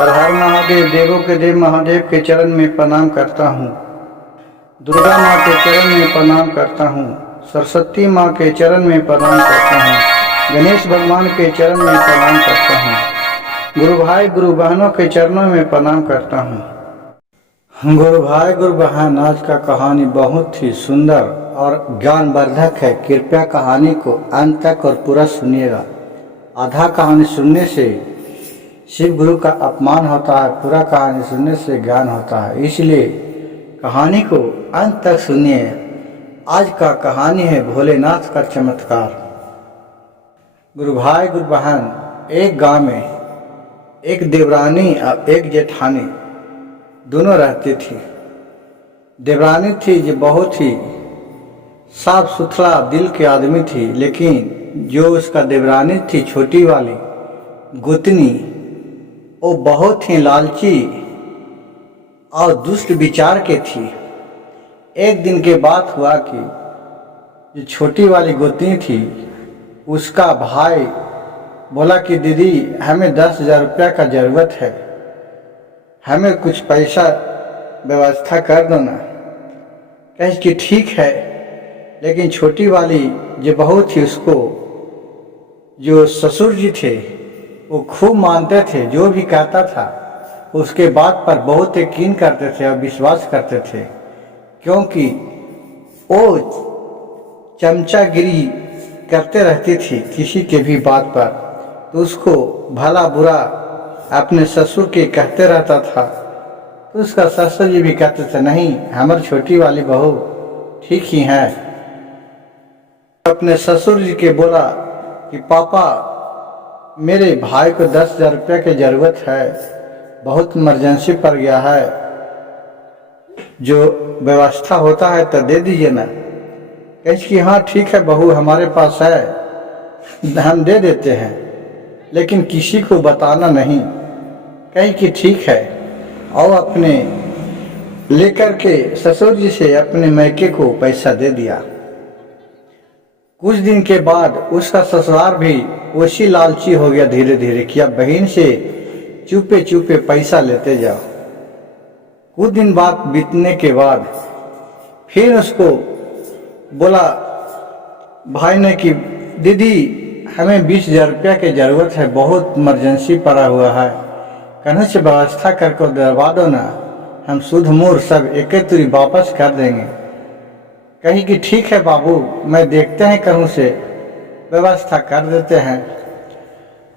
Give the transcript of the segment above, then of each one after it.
हर हर महादेव, देवों के देव महादेव के चरण में प्रणाम करता हूँ। दुर्गा माँ के चरण में प्रणाम करता हूँ। सरस्वती माँ के चरण में प्रणाम करता हूँ। गणेश भगवान के चरण में प्रणाम करता हूँ। गुरु भाई गुरु बहनों के चरणों में प्रणाम करता हूँ। गुरु भाई गुरु बहन, आज का कहानी बहुत ही सुंदर और ज्ञानवर्धक है। कृपया कहानी को अंत तक और पूरा सुनिएगा। आधा कहानी सुनने से शिव गुरु का अपमान होता है, पूरा कहानी सुनने से ज्ञान होता है। इसलिए कहानी को अंत तक सुनिए। आज का कहानी है भोलेनाथ का चमत्कार। गुरु भाई गुरु बहन, एक गांव में एक देवरानी और एक जेठानी दोनों रहती थी। देवरानी थी जो बहुत ही साफ सुथरा दिल के आदमी थी, लेकिन जो उसका देवरानी थी छोटी वाली गोतनी, वो बहुत ही लालची और दुष्ट विचार के थी। एक दिन के बात हुआ कि जो छोटी वाली गोतनी थी, उसका भाई बोला कि दीदी हमें 10,000 रुपया का ज़रूरत है, हमें कुछ पैसा व्यवस्था कर दो ना। कहे कि ठीक है, लेकिन छोटी वाली जो बहुत ही उसको, जो ससुर जी थे वो खूब मानते थे। जो भी कहता था उसके बात पर बहुत यकीन करते थे और विश्वास करते थे, क्योंकि वो चमचागिरी करते रहती थी किसी के भी बात पर, तो उसको भला बुरा अपने ससुर के कहते रहता था। तो उसका ससुर जी भी कहते थे नहीं, हमारी छोटी वाली बहू ठीक ही है। अपने ससुर जी के बोला कि पापा मेरे भाई को 10,000 रुपया की ज़रूरत है, बहुत इमरजेंसी पड़ गया है, जो व्यवस्था होता है तो दे दीजिए ना। कहे कि हाँ ठीक है बहू, हमारे पास है, हम दे देते हैं, लेकिन किसी को बताना नहीं। कहे कि ठीक है, और अपने लेकर के ससुर जी से अपने मैके को पैसा दे दिया। कुछ दिन के बाद उसका ससुराल भी उसी लालची हो गया धीरे धीरे, कि अब बहन से चुपे चुपे पैसा लेते जाओ। कुछ दिन बाद बीतने के बाद फिर उसको बोला भाई ने कि दीदी हमें 20,000 रुपया की ज़रूरत है, बहुत इमरजेंसी पड़ा हुआ है, कहीं से व्यवस्था करके दिलवा दो ना, हम सुध मूर सब एक तुरी वापस कर देंगे। कही कि ठीक है बाबू, मैं देखते हैं कहूँ से व्यवस्था कर देते हैं।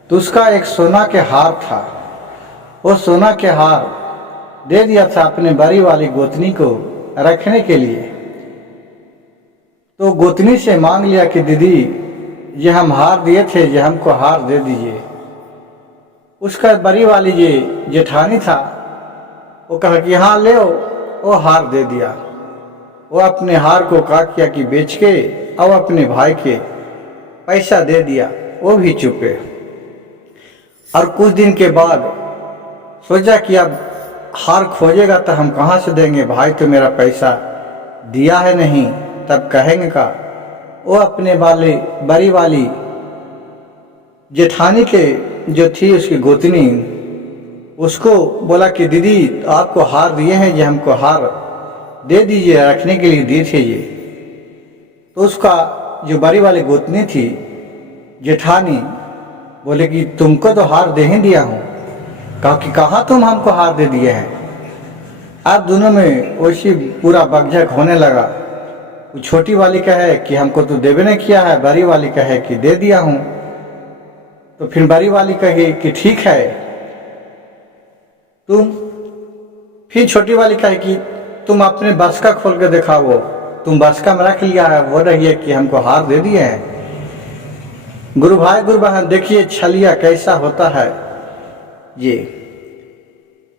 तो उसका एक सोना के हार था, वो सोना के हार दे दिया था अपने बड़ी वाली गोतनी को रखने के लिए। तो गोतनी से मांग लिया कि दीदी ये हम हार दिए थे, ये हमको हार दे दीजिए। उसका बड़ी वाली ये जेठानी था, वो कहा कि हाँ ले, वो हार दे दिया। वो अपने हार को क्या किया कि बेच के और अपने भाई के पैसा दे दिया, वो भी चुपे। और कुछ दिन के बाद सोचा कि अब हार खोजेगा तो हम कहाँ से देंगे, भाई तो मेरा पैसा दिया है नहीं, तब कहेंगे का। वो अपने वाले बड़ी वाली जेठानी के जो थी उसकी गोतनी, उसको बोला कि दीदी आपको हार दिए हैं, ये हमको हार दे दीजिए, रखने के लिए दिए थे ये। तो उसका जो बड़ी वाली गोतनी थी जेठानी बोले कि तुमको तो हार दे ही दिया हूँ। कहा कि कहाँ तुम हमको हार दे दिए हैं। अब दोनों में वैसी पूरा बकझक होने लगा। छोटी वाली कहे कि हमको तो देवे नहीं किया है, बड़ी वाली कहे कि दे दिया हूँ। तो फिर बड़ी वाली कहे कि ठीक है तुम, फिर छोटी वाली कहे कि तुम अपने बस का खोल के दिखाओ, तुम बस का में रख लिया है, वो रही है कि हमको हार दे दिए हैं। गुरु भाई गुरु बहन, देखिए छलिया कैसा होता है ये।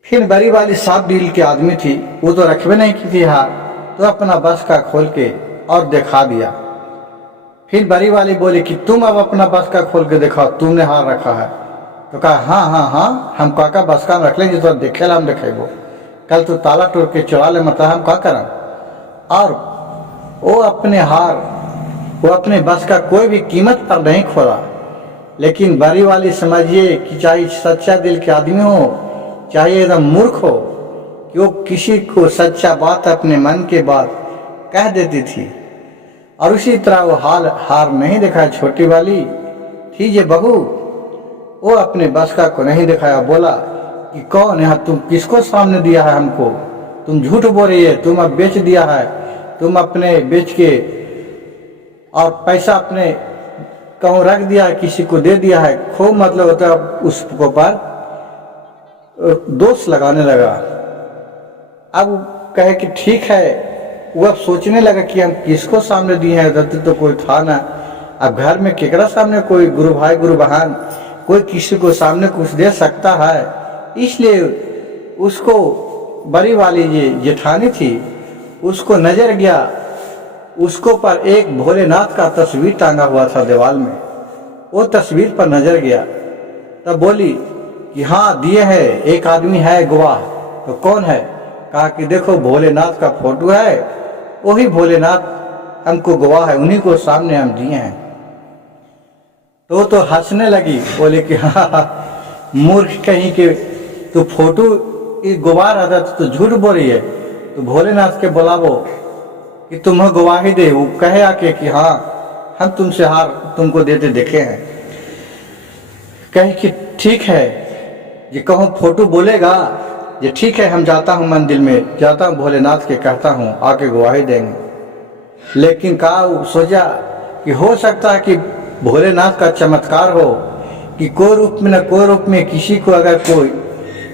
फिर बड़ी वाली साफ दिल की आदमी थी, वो तो रखबे नहीं की थी हार, तो अपना बस का खोल के और दिखा दिया। फिर बड़ी वाली बोली कि तुम अब अपना बस का खोल के दिखाओ, तुमने हार रखा है। तो कहा हाँ हाँ हाँ, हम काका बस का में रख लेंगे, तो देखे ला हम दिखेबो, कल तो ताला तोड़ के चुरा ले, मतलब हम क्या करम। और वो अपने हार, वो अपने बस का कोई भी कीमत पर नहीं खोला। लेकिन बड़ी वाली समझिए कि चाहे सच्चा दिल के आदमी हो चाहे एकदम मूर्ख हो कि वो किसी को सच्चा बात अपने मन के बात कह देती थी। और उसी तरह वो हार नहीं दिखाया। छोटी वाली थी ये बहू, वो अपने बस का को नहीं दिखाया। बोला कि कौन है तुम, किसको सामने दिया है हमको, तुम झूठ बोल रही है, तुम अब बेच दिया है, तुम अपने बेच के और पैसा अपने कहूँ रख दिया है, किसी को दे दिया है। खूब मतलब होता है उसको पर दोष लगाने लगा। अब कहे कि ठीक है, वो अब सोचने लगा कि हम किसको सामने दिए हैं, उधर तो कोई था ना। अब घर में केकरा सामने कोई गुरु भाई गुरु बहन कोई किसी को सामने कुछ दे सकता है। इसलिए उसको बड़ी वाली ये जेठानी थी, उसको नजर गया, उसको पर एक भोलेनाथ का तस्वीर टांगा हुआ था दीवार में। वो तस्वीर पर नजर गया, तब बोली कि हाँ दिए है, एक आदमी है गवाह। तो कौन है? कहा कि देखो भोलेनाथ का फोटो है, वही भोलेनाथ हमको गवाह है, उन्हीं को सामने हम दिए हैं। तो हंसने लगी, बोले कि हाँ मूर्ख कहीं के, तो फोटो गवाह रहता तो झूठ बोल रही है। तो भोलेनाथ के बुलावो कि तुम्हें गवाही दे। वो कहे आके कि हाँ हम तुमसे हार तुमको देते देखे हैं। कहे कि ठीक है, ये कहो फोटो बोलेगा, ये ठीक है, हम जाता हूँ मंदिर में, जाता हूँ भोलेनाथ के कहता हूँ आके गवाही देंगे। लेकिन कहा सोचा कि हो सकता है कि भोलेनाथ का चमत्कार हो कि कोई रूप में न कोई रूप में किसी को अगर कोई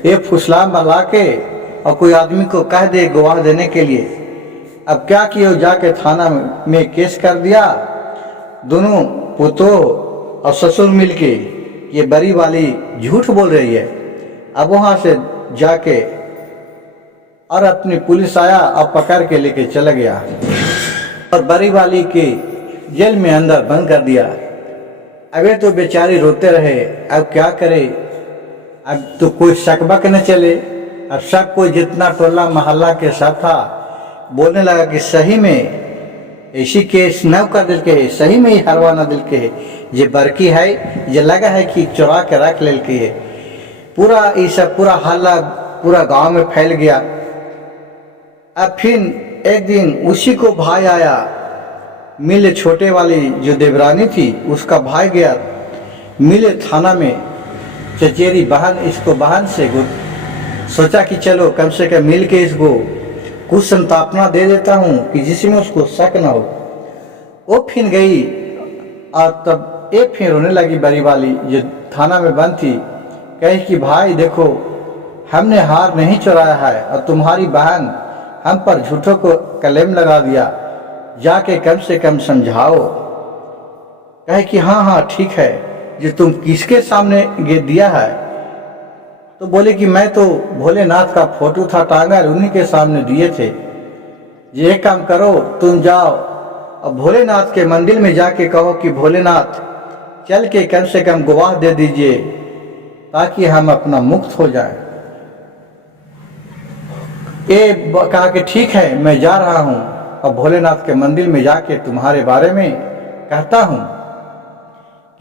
एक फुसला बना के और कोई आदमी को कह दे गवाह देने के लिए। अब क्या किया, जाके थाना में केस कर दिया। दोनों पुतों और ससुर मिलके ये बड़ी वाली झूठ बोल रही है। अब वहां से जाके और अपनी पुलिस आया और पकड़ के लेके चला गया और बड़ी वाली के जेल में अंदर बंद कर दिया। अबे तो बेचारी रोते रहे, अब क्या करे, अब तो कोई शकबक न चले। अब सब कोई जितना टोला मोहल्ला के सब था बोलने लगा कि सही में ऐसी केस न कर दिल के है, सही में ही हरवा न दिल के है, ये बरकी है, ये लगा है कि चुरा के रख ले के है। पूरा ये सब पूरा हल्ला पूरा गांव में फैल गया। अब फिर एक दिन उसी को भाई आया, मिले छोटे वाली जो देवरानी थी उसका भाई गया, मिले थाना में चचेरी बहन, इसको बहन से सोचा कि चलो कम से कम मिल के इसको कुछ संतापना दे देता हूँ कि जिसमें उसको शक न हो। वो फिर गई और तब एक फिर रोने लगी बड़ी वाली जो थाना में बंद थी। कही कि भाई देखो हमने हार नहीं चुराया है और तुम्हारी बहन हम पर झूठों को कलेम लगा दिया, जाके कम से कम समझाओ। कहे कि हाँ हाँ ठीक है, जो तुम किसके सामने ये दिया है? तो बोले कि मैं तो भोलेनाथ का फोटो था टांगा, उन्हीं के सामने दिए थे। ये एक काम करो, तुम जाओ और भोलेनाथ के मंदिर में जाके कहो कि भोलेनाथ चल के कम से कम गवाह दे दीजिए ताकि हम अपना मुक्त हो जाए। ये कहा कि ठीक है मैं जा रहा हूँ और भोलेनाथ के मंदिर में जाके तुम्हारे बारे में कहता हूँ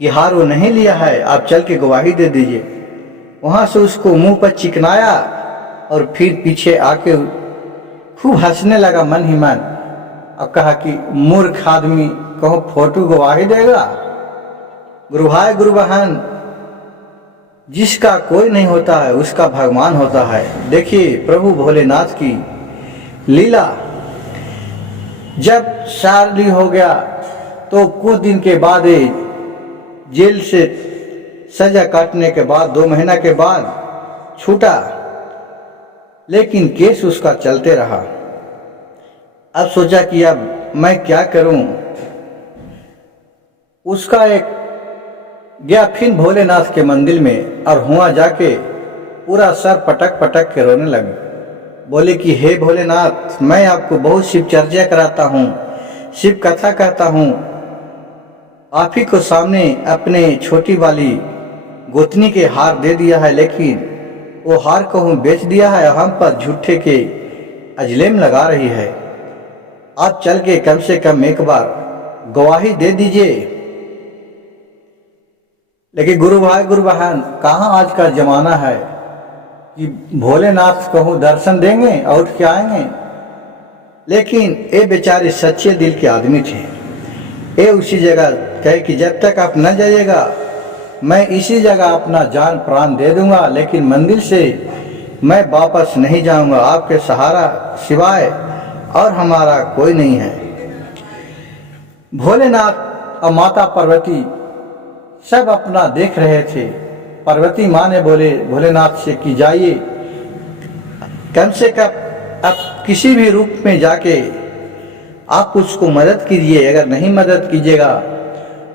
कि हार वो नहीं लिया है, आप चल के गवाही दे दीजिए। वहां से उसको मुंह पर चिकनाया और फिर पीछे आके खूब हंसने लगा मन ही मन और कहा कि मूर्ख आदमी कहो फोटो गवाही देगा। गुरु भाई गुरु बहन, जिसका कोई नहीं होता है उसका भगवान होता है। देखिए प्रभु भोलेनाथ की लीला। जब शादी हो गया तो कुछ दिन के बाद जेल से सजा काटने के बाद 2 महीना के बाद छूटा, लेकिन केस उसका चलते रहा। अब सोचा कि अब मैं क्या करूं। उसका एक गया फिर भोलेनाथ के मंदिर में और हुआ जाके पूरा सर पटक पटक के रोने लगे। बोले कि हे भोलेनाथ, मैं आपको बहुत शिव चर्चा कराता हूँ, शिव कथा कहता हूँ, आप ही को सामने अपने छोटी वाली गोतनी के हार दे दिया है, लेकिन वो हार को हम बेच दिया है और हम पर झूठे के अजलेम लगा रही है। आप चल के कम से कम एक बार गवाही दे दीजिए। लेकिन गुरु भाई गुरु बहन, कहाँ आज का जमाना है कि भोलेनाथ कहूँ दर्शन देंगे और उठ के आएंगे, लेकिन ये बेचारे सच्चे दिल के आदमी थे। ये उसी जगह कहे कि जब तक आप न जाइएगा मैं इसी जगह अपना जान प्राण दे दूंगा, लेकिन मंदिर से मैं वापस नहीं जाऊंगा, आपके सहारा सिवाय और हमारा कोई नहीं है। भोलेनाथ और माता पार्वती सब अपना देख रहे थे। पार्वती माँ ने बोले भोलेनाथ से कि जाइए, कम से कम आप किसी भी रूप में जाके आप उसको मदद कीजिए, अगर नहीं मदद कीजिएगा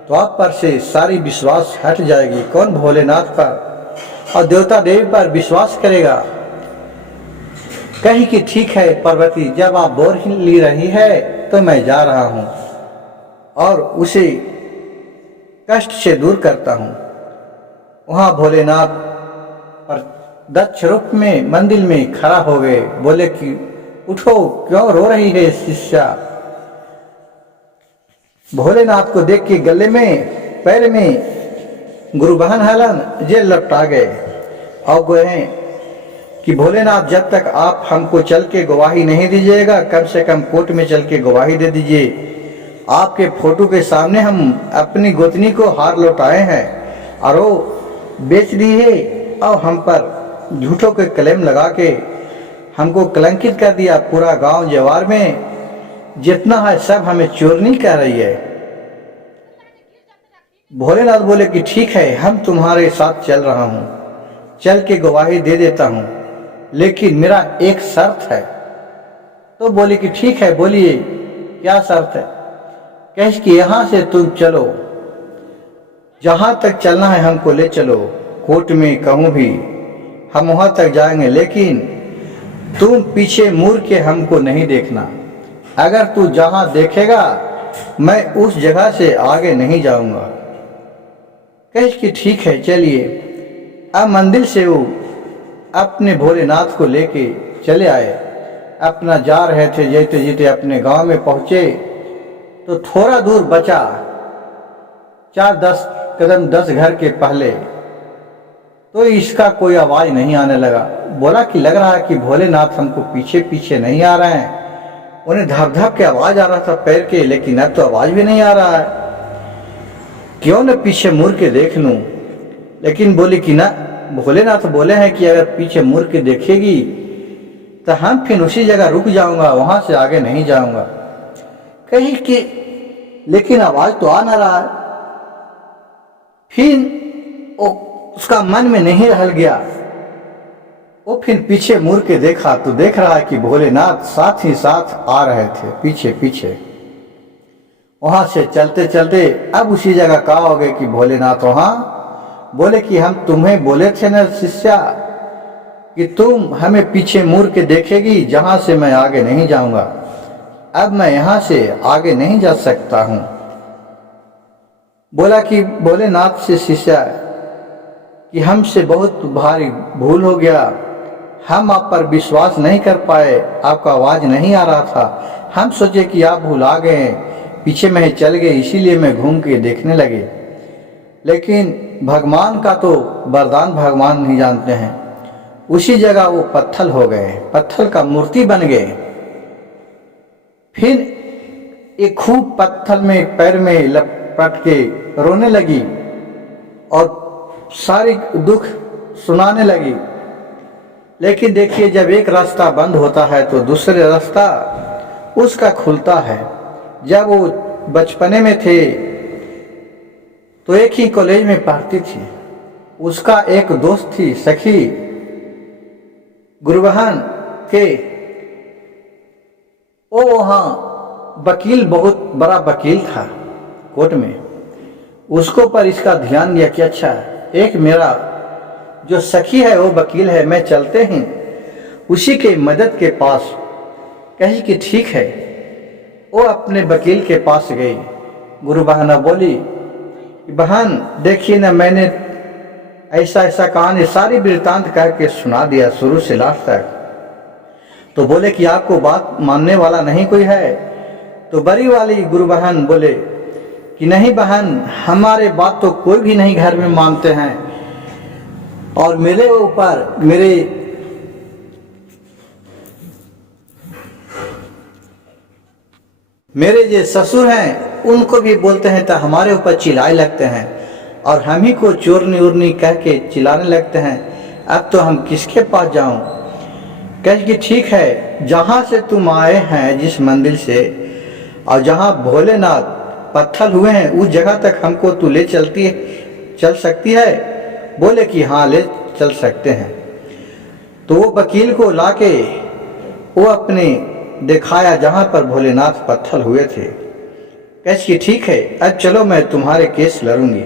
तो आप पर से सारी विश्वास हट जाएगी। कौन भोलेनाथ पर और देवता देवी पर विश्वास करेगा। कही कि ठीक है पार्वती, जब आप बोल ली रही है तो मैं जा रहा हूँ और उसे कष्ट से दूर करता हूँ। वहाँ भोलेनाथ पर दक्ष रूप में मंदिर में खड़ा हो गए। बोले कि उठो, क्यों रो रही है शिष्या। भोलेनाथ को देख के गले में पैर में गुरु बहन हेलन जेल लपटा गए और कहे कि भोलेनाथ जब तक आप हमको चल के गवाही नहीं दीजिएगा, कम से कम कोर्ट में चल के गवाही दे दीजिए। आपके फोटो के सामने हम अपनी गोतनी को हार लौटाए हैं और वो बेच दी है और हम पर झूठों के क्लेम लगा के हमको कलंकित कर दिया। पूरा गांव जवार में जितना है सब हमें चोरनी कर रही है। भोलेनाथ बोले कि ठीक है, हम तुम्हारे साथ चल रहा हूँ, चल के गवाही दे देता हूँ, लेकिन मेरा एक शर्त है। तो बोले कि ठीक है, बोलिए क्या शर्त है। कहे कि यहाँ से तुम चलो, जहाँ तक चलना है हमको ले चलो, कोर्ट में कहूँ भी हम वहाँ तक जाएंगे, लेकिन तुम पीछे मुड़ के हमको नहीं देखना। अगर तू जहाँ देखेगा मैं उस जगह से आगे नहीं जाऊंगा। कहे कि ठीक है चलिए। अब मंदिर से वो अपने भोलेनाथ को लेके चले आए। अपना जा रहे थे, जीते जीते अपने गांव में पहुंचे तो थोड़ा दूर बचा, 4-10 कदम 10 घर के पहले, तो इसका कोई आवाज नहीं आने लगा। बोला कि लग रहा है कि भोलेनाथ हमको पीछे पीछे नहीं आ रहे हैं। उन्हें धप धप के आवाज आ रहा था पैर के, लेकिन अब तो आवाज भी नहीं आ रहा है। क्यों न पीछे मुड़ के देख लूं। लेकिन बोली कि ना, भोलेनाथ बोले हैं कि अगर पीछे मुड़ के देखेगी तो हम फिर उसी जगह रुक जाऊंगा, वहां से आगे नहीं जाऊंगा। कही कि लेकिन आवाज तो आ ना रहा है। फिर उसका मन में नहीं रह गया। वो फिर पीछे मुड़ के देखा तो देख रहा है कि भोलेनाथ साथ ही साथ आ रहे थे पीछे पीछे। वहां से चलते चलते अब उसी जगह कहा हो गए कि भोलेनाथ वहां। बोले कि हम तुम्हें बोले थे ना शिष्या कि तुम हमें पीछे मुड़ के देखेगी, जहां से मैं आगे नहीं जाऊंगा। अब मैं यहां से आगे नहीं जा सकता हूं। बोला कि भोलेनाथ से शिष्या कि हमसे बहुत भारी भूल हो गया, हम आप पर विश्वास नहीं कर पाए, आपका आवाज नहीं आ रहा था। हम सोचे कि आप भुला गए, पीछे में चल गए, इसीलिए मैं घूम के देखने लगे। लेकिन भगवान का तो वरदान भगवान नहीं जानते हैं। उसी जगह वो पत्थर हो गए, पत्थर का मूर्ति बन गए। फिर एक खूब पत्थर में पैर में लपट के रोने लगी और सारी दुख सुनाने लगी। लेकिन देखिए, जब एक रास्ता बंद होता है तो दूसरे रास्ता उसका खुलता है। जब वो बचपने में थे तो एक ही कॉलेज में पढ़ती थी। उसका एक दोस्त थी सखी गुरुबहन के, वो वहाँ वकील, बहुत बड़ा वकील था कोर्ट में। उसको पर इसका ध्यान दिया कि अच्छा, एक मेरा जो सखी है वो वकील है, मैं चलते हैं उसी के मदद के पास। कही कि ठीक है। वो अपने वकील के पास गई। गुरु बहना बोली, बहन देखिए ना, मैंने ऐसा ऐसा कहानी सारी वृत्तांत करके सुना दिया शुरू से लास्ट तक। तो बोले कि आपको बात मानने वाला नहीं कोई है। तो बड़ी वाली गुरु बहन बोले कि नहीं बहन, हमारे बात तो कोई भी नहीं घर में मानते हैं, और मेरे ऊपर मेरे मेरे जो ससुर हैं उनको भी बोलते हैं तो हमारे ऊपर चिल्लाए लगते हैं और हम ही को चोरनी उर्नी कह के चिल्लाने लगते हैं। अब तो हम किसके पास जाऊं? कहे कि ठीक है, जहां से तुम आए हैं जिस मंदिर से और जहां भोलेनाथ पत्थर हुए हैं उस जगह तक हमको तू ले चल सकती है? बोले कि हाँ, ले चल सकते हैं। तो वो वकील को लाके वो अपने दिखाया जहां पर भोलेनाथ पत्थर हुए थे। कहे कि ठीक है, अब चलो मैं तुम्हारे केस लड़ूंगी।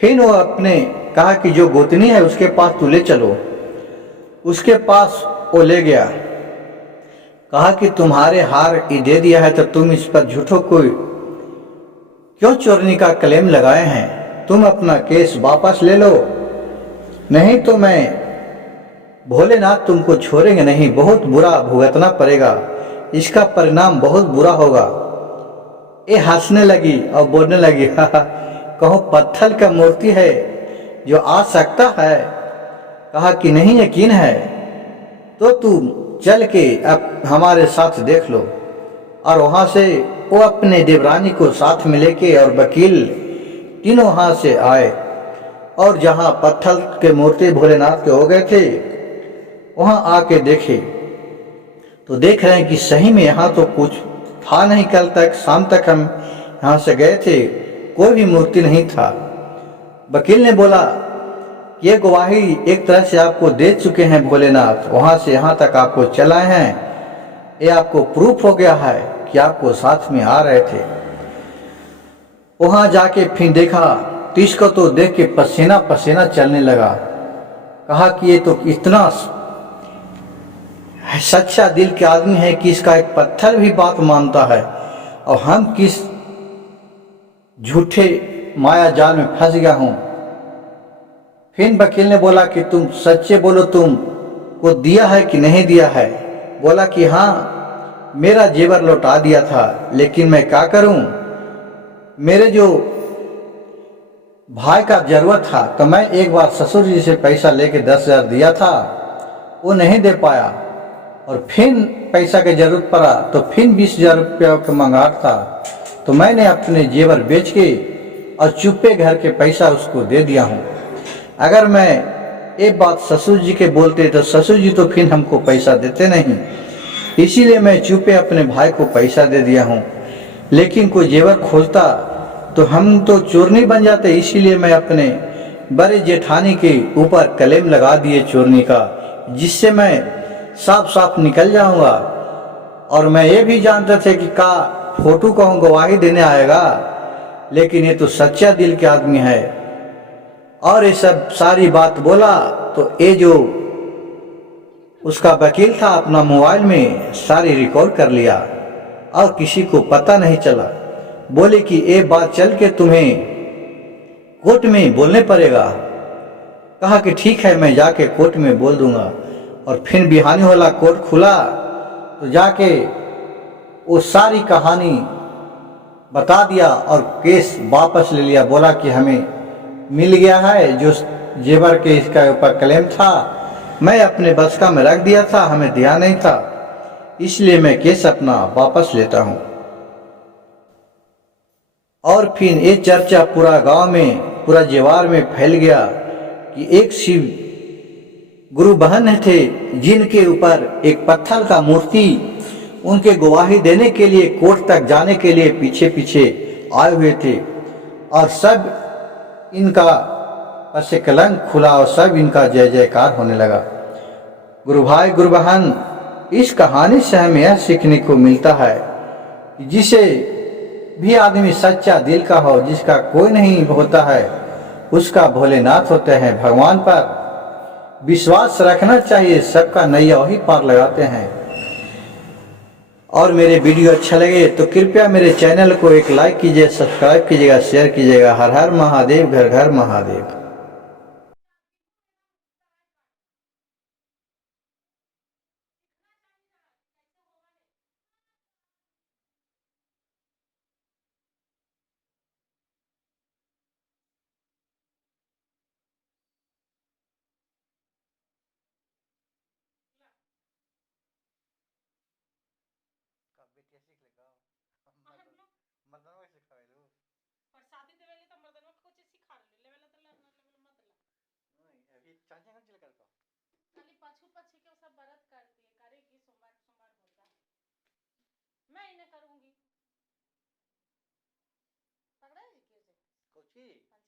फिर वो अपने कहा कि जो गोतनी है उसके पास तू ले चलो। उसके पास वो ले गया। कहा कि तुम्हारे हार ये दे दिया है तो तुम इस पर झूठो कोई क्यों चोरनी का क्लेम लगाए हैं? तुम अपना केस वापस ले लो, नहीं तो मैं भोलेनाथ तुमको छोड़ेंगे नहीं, बहुत बुरा भुगतना पड़ेगा, इसका परिणाम बहुत बुरा होगा। ये हंसने लगी और बोलने लगी, कहो पत्थर का मूर्ति है जो आ सकता है? कहा कि नहीं यकीन है तो तुम चल के अब हमारे साथ देख लो। और वहां से वो अपने देवरानी को साथ में लेके और वकील तीनों वहां से आए और जहां पत्थर के मूर्ति भोलेनाथ के हो गए थे वहां आके देखे तो देख रहे हैं कि सही में यहाँ तो कुछ था नहीं। कल तक शाम तक हम यहाँ से गए थे, कोई भी मूर्ति नहीं था। वकील ने बोला ये गवाही एक तरह से आपको दे चुके हैं भोलेनाथ, वहां से यहाँ तक आपको चलाए हैं, ये आपको प्रूफ हो गया है कि आपको साथ में आ रहे थे। वहां जाके फिर देखा तो इसको तो देख के पसीना पसीना चलने लगा। कहा कि ये तो इतना सच्चा दिल के आदमी है कि इसका एक पत्थर भी बात मानता है और हम किस झूठे माया जाल में फंस गया हूं। फिर वकील ने बोला कि तुम सच्चे बोलो, तुम को दिया है कि नहीं दिया है? बोला कि हाँ, मेरा जेवर लौटा दिया था, लेकिन मैं क्या करूं, मेरे जो भाई का जरूरत था तो मैं एक बार ससुर जी से पैसा लेके 10,000 दिया था, वो नहीं दे पाया और फिर पैसा की जरूरत पड़ा तो फिर 20,000 रुपया का मंगाट था, तो मैंने अपने जेवर बेच के और चुप्पे घर के पैसा उसको दे दिया हूँ। अगर मैं एक बात ससुर जी के बोलते तो ससुर जी तो फिर हमको पैसा देते नहीं, इसीलिए मैं चुपे अपने भाई को पैसा दे दिया हूँ। लेकिन कोई जेवर खोजता तो हम तो चोरनी बन जाते, इसीलिए मैं अपने बड़े जेठानी के ऊपर क्लेम लगा दिए चोरनी का, जिससे मैं साफ साफ निकल जाऊंगा। और मैं ये भी जानता थे कि का फोटो को गवाही देने आएगा, लेकिन ये तो सच्चा दिल के आदमी है। और ये सब सारी बात बोला तो ये जो उसका वकील था अपना मोबाइल में सारी रिकॉर्ड कर लिया और किसी को पता नहीं चला। बोले कि ये बात चल के तुम्हें कोर्ट में बोलने पड़ेगा। कहा कि ठीक है, मैं जाके कोर्ट में बोल दूंगा। और फिर बिहानी वाला कोर्ट खुला तो जाके वो सारी कहानी बता दिया और केस वापस ले लिया। बोला कि हमें मिल गया है जो जेवर के इसका ऊपर क्लेम था, मैं अपने बस का में रख दिया था, हमें ध्यान नहीं था, इसलिए मैं केस अपना वापस लेता हूं। और फिर ये चर्चा पूरा गांव में, पूरा जेवार में फैल गया कि एक शिव गुरु बहन थे जिनके ऊपर एक पत्थर का मूर्ति उनके गवाही देने के लिए कोर्ट तक जाने के लिए पीछे पीछे आए हुए थे। और सब इनका से कलंक खुला और सब इनका जय जयकार होने लगा। गुरु भाई गुरु बहन, इस कहानी से हमें यह सीखने को मिलता है कि जिसे भी आदमी सच्चा दिल का हो, जिसका कोई नहीं होता है, उसका भोलेनाथ होते हैं। भगवान पर विश्वास रखना चाहिए, सबका नैया वही पार लगाते हैं। और मेरे वीडियो अच्छा लगे तो कृपया मेरे चैनल को एक लाइक कीजिए, सब्सक्राइब कीजिएगा, शेयर कीजिएगा। हर हर महादेव, घर घर महादेव। सांझे न चल करको खाली पछू पछी के सब व्रत करती है, करेगी सोमवार सोमवार होता है। मैं इन्हें करूंगी पकड़ा है जी कैसे कोची पंच